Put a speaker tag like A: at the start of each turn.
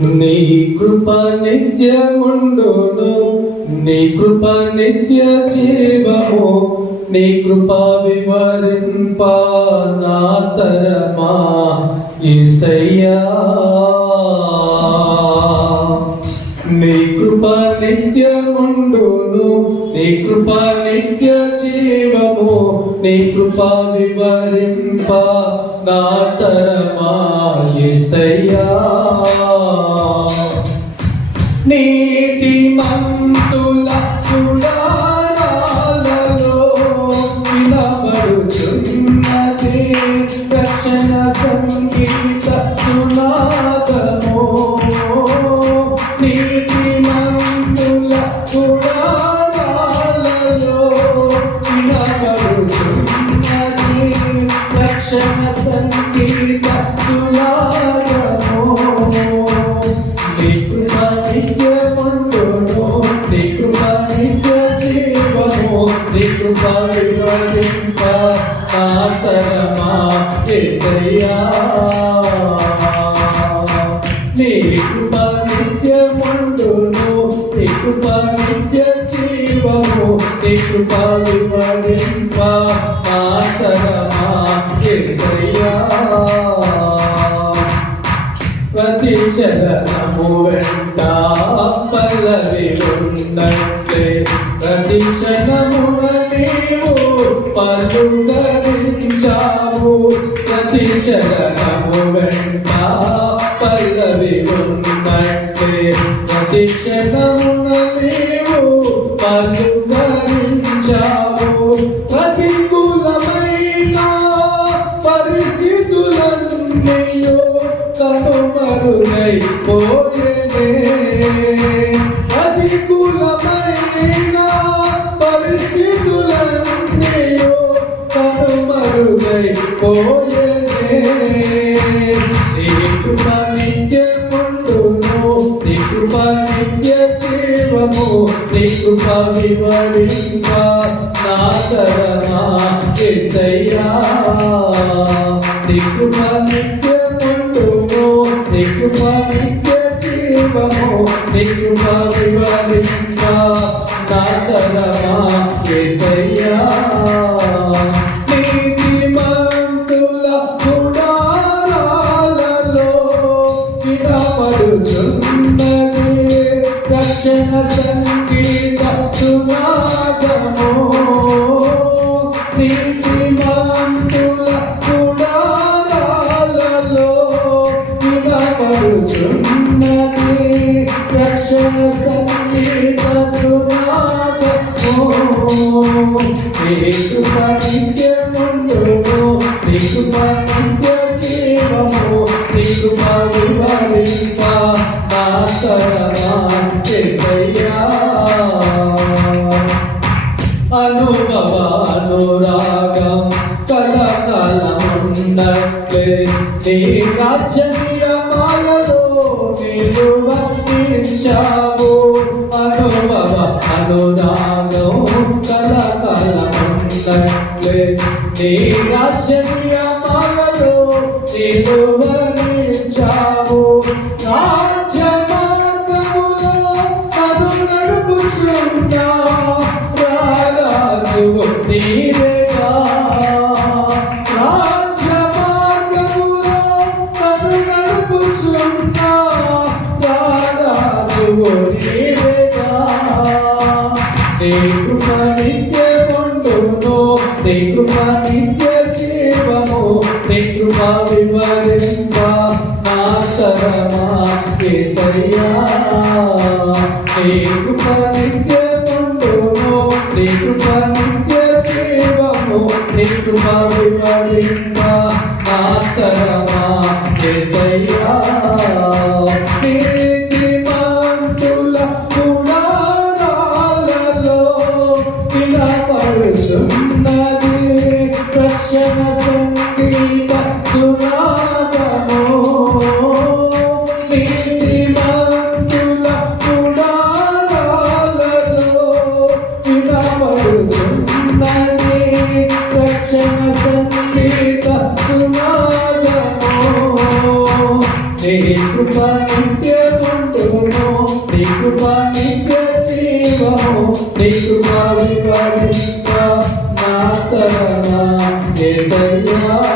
A: నీ కృప నిత్యముండును నీ కృప నిత్య జీవము నీ కృప వివరింప నా తరమా ఈసయ్యా నీ కృప నిత్యముండును నీ కృప నిత్య జీవము నీ కృప వివరింప నా తరమా యేసయ్యా నీతి మంతుల గుడారాలలో వినబడుచున్నది రక్షణ సంగీత సునాదము నీతి మంతుల గుడారాలలో వినబడుచున్నది రక్షణ సంగీత సునాదము జీవము, నీ కృప నీ కృప నిత్యముండును, నీ కృప నిత్య జీవము, నీ కృప వివరింప నా తరమా ప్రతి చరణము వెంట పల్లవిలున్నట్లే పలుకరించావు ప్రతి చరణము వెంట పల్లవి ఉన్నట్టే ప్రతి క్షణమున నీవు పలుకరించావు ప్రతికూలమైన పరిస్థితులన్నీయో కనుమరుగై కనుమరుగై పోయేనే నీకు నిత్యముండును నీకు నిత్య జీవము నీకు వివరింప నా నీకు రక్షణ సంగీత సునాదము నీతిమంతుల గుడారాలలో వినపడుచున్నది రక్షణ సంగీత సునాదము నీకు నిత్యముండును నీకు నిత్య జీవము నీకు వివరింప నా తరమా నీ అనుభవ అనురాగం కలకలమున్నట్లే నీ రాజ్యమాలలో నీవు వర్తించావు అనుభవ అనురాగం కలకలమున్నట్లే నీ రాజ్యమాలలో నీవు వర్తించావు రాజ్య నడుపుచున్నా రారాజు నీవేగా రాజ్య మార్గములో అదు నడుపుచున్నా రారాజు నీవేగా నీకు నిత్యముండును నీకు నిత్య జీవము నీకు వివరింప వివరింప నా culpa que eu não tenho amor, tem culpa que eu tive amor, tem culpa de valer só, mas também recebi amor.